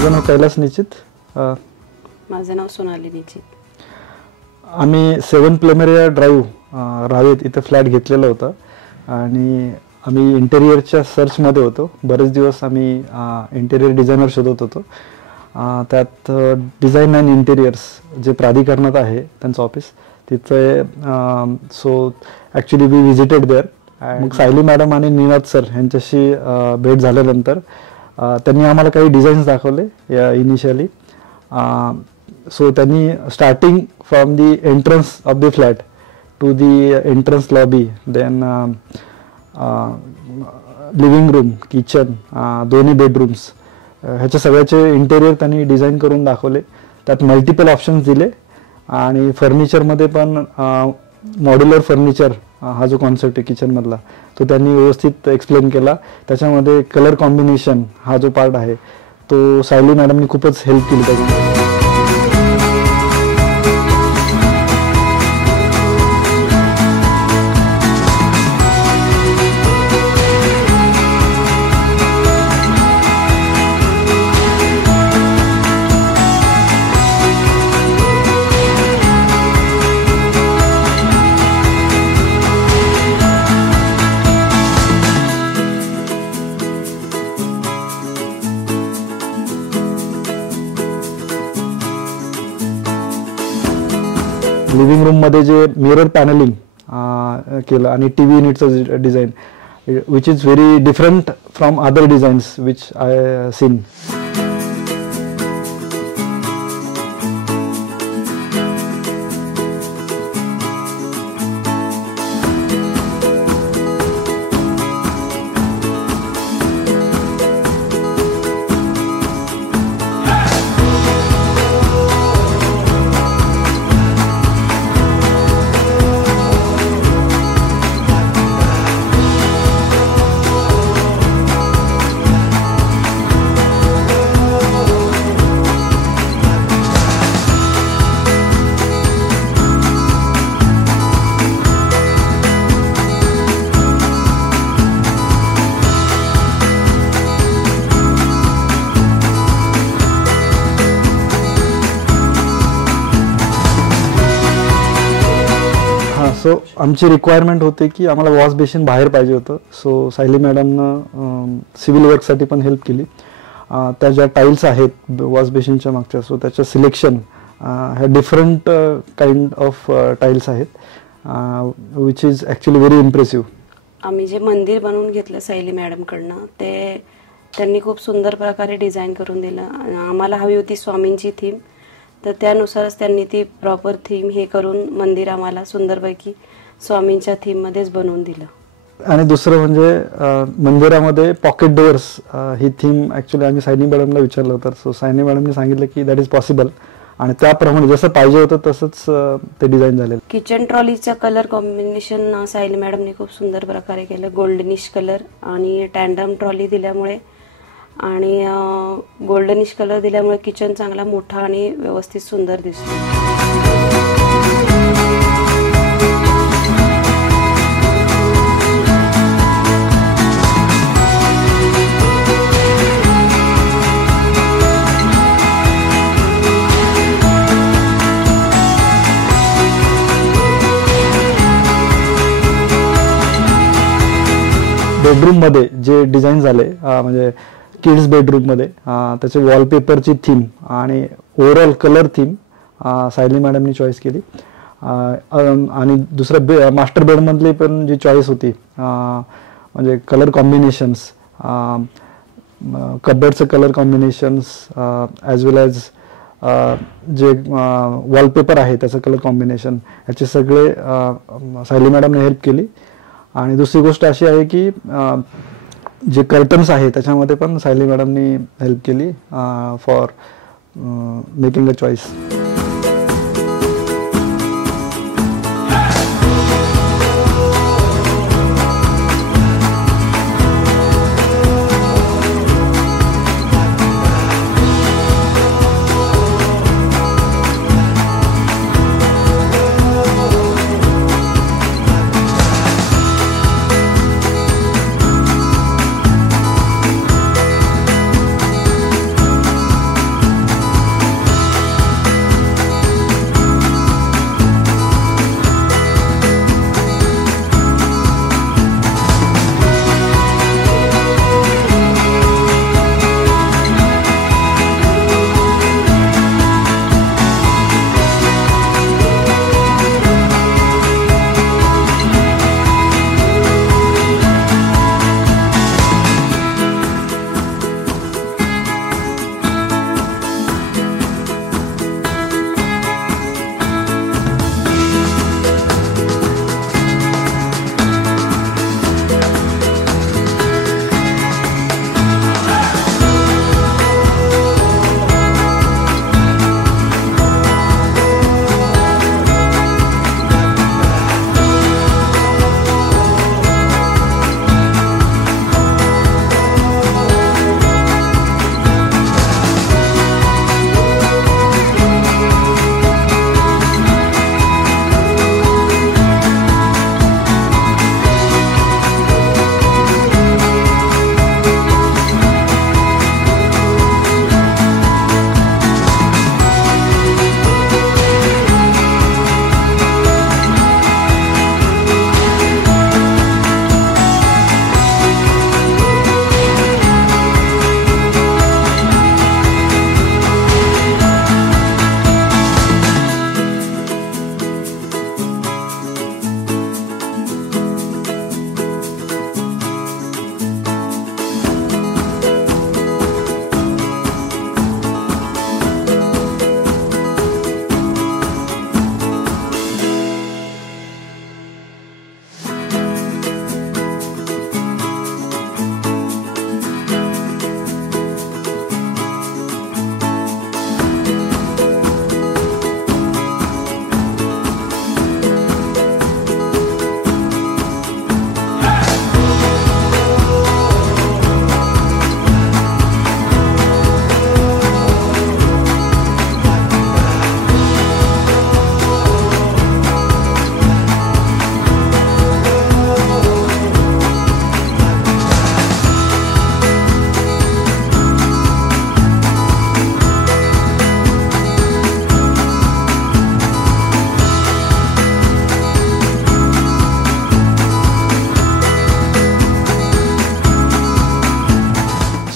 माझं नाव कैलास निश्चित. माझं नाव सोनाली निश्चित. आम्ही 7 प्लेमेरिया ड्राईव्ह रावेत इथं फ्लॅट घेतलेलं होतं आणि आम्ही इंटेरियरच्या सर्चमध्ये होतो. बरेच दिवस आम्ही इंटेरियर डिझायनर शोधत होतो. त्यात डिझाईन अँड इंटेरियर्स जे प्राधिकरणात आहे त्यांचं ऑफिस तिथे. So actually we visited there. मग सायली मॅडम आणि निनाद सर यांच्याशी भेट झाल्यानंतर त्यांनी आम्हाला काही डिझाईन्स दाखवले इनिशियली. सो त्यांनी starting from the entrance of the flat to the entrance lobby, then living room, kitchen, दोन्ही बेडरूम्स ह्याच्या सगळ्याचे इंटेरियर त्यांनी डिझाईन करून दाखवले. त्यात मल्टिपल ऑप्शन्स दिले आणि फर्निचरमध्ये पण मॉड्युलर फर्निचर हा जो कॉन्सेप्ट आहे किचनमधला तो त्यांनी व्यवस्थित एक्सप्लेन केला. त्याच्यामध्ये कलर कॉम्बिनेशन हा जो पार्ट आहे तो सायली मॅडमनी खूपच हेल्प केली त्याच्यामध्ये. लिव्हिंग रूममध्ये जे मिरर पॅनलिंग केलं आणि टी व्ही युनिटचं design which is very different from other designs which I seen. So आमची रिक्वायरमेंट होती की आम्हाला वॉश बेसिन बाहेर पाहिजे होतं. सो सायली मॅडमनं सिव्हिल वर्कसाठी पण हेल्प केली. त्या ज्या टाईल्स आहेत वॉश बेसिनच्या मागच्या सो त्याचं सिलेक्शन ह्या डिफरंट काइंड ऑफ टाईल्स आहेत which is actually very impressive. आम्ही जे मंदिर बनवून घेतलं सायली मॅडमकडनं ते त्यांनी खूप सुंदर प्रकारे डिझाईन करून दिलं. आम्हाला हवी होती स्वामींची थीम, तर त्यानुसारच त्यांनी ती प्रॉपर थीम हे करून मंदिर आम्हाला सुंदरपैकी स्वामींच्या थीममध्येच बनवून दिलं. आणि दुसरं म्हणजे मंदिरामध्ये पॉकेट डोअर्स ही थीम ॲक्च्युली आम्ही सायली मॅडमला विचारलं होतं. सो सायली मॅडमने सांगितलं की दॅट इज पॉसिबल आणि त्याप्रमाणे जसं पाहिजे होतं तसंच ते डिझाईन झालेलं. किचन ट्रॉलीचं कलर कॉम्बिनेशन सायली मॅडमने खूप सुंदर प्रकारे केलं. गोल्डनिश कलर आणि टँडम ट्रॉली दिल्यामुळे आणि गोल्डनिश कलर दिल्यामुळे किचन चांगला मोठा आणि व्यवस्थित सुंदर दिसतो. बेडरूममध्ये जे डिझाईन झाले म्हणजे किड्स बेडरूममध्ये त्याचे वॉलपेपरची थीम आणि ओव्हरऑल कलर थीम सायली मॅडमनी चॉईस केली. आणि दुसरं मास्टर बेडमधली पण जी चॉईस होती म्हणजे कलर कॉम्बिनेशन्स, कबर्डचं colour combinations as well as जे वॉलपेपर आहे त्याचं कलर कॉम्बिनेशन ह्याचे सगळे सायली मॅडमने हेल्प केली. आणि दुसरी गोष्ट अशी आहे की जे कर्टन्स आहे त्याच्यामध्ये पण सायली मॅडमनी हेल्प केली for making a choice.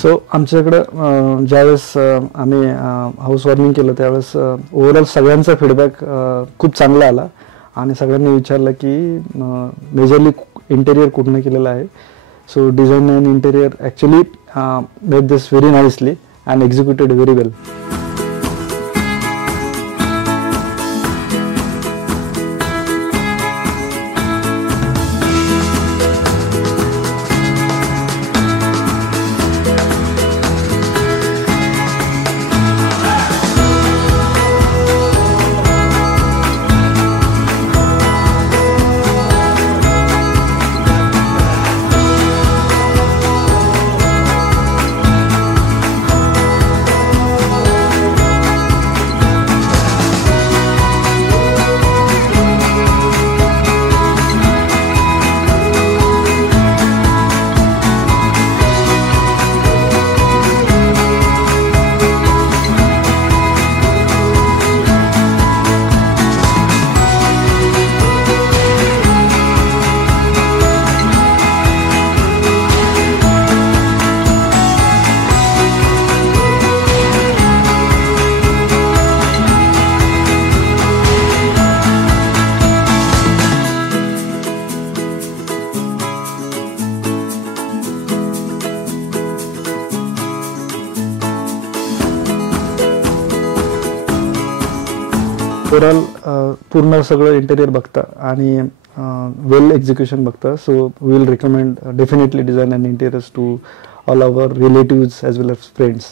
So आमच्याकडं ज्यावेळेस आम्ही हाऊस वॉर्मिंग केलं त्यावेळेस ओव्हरऑल सगळ्यांचा फीडबॅक खूप चांगला आला आणि सगळ्यांनी विचारलं की मेजरली इंटेरियर कुठनं केलेलं आहे. So design and interior actually made this very nicely and executed very well. Overall पूर्ण सगळं इंटेरियर बघता आणि वेल एक्झिक्युशन बघता. So we will recommend definitely design and interiors to all our relatives as well as friends.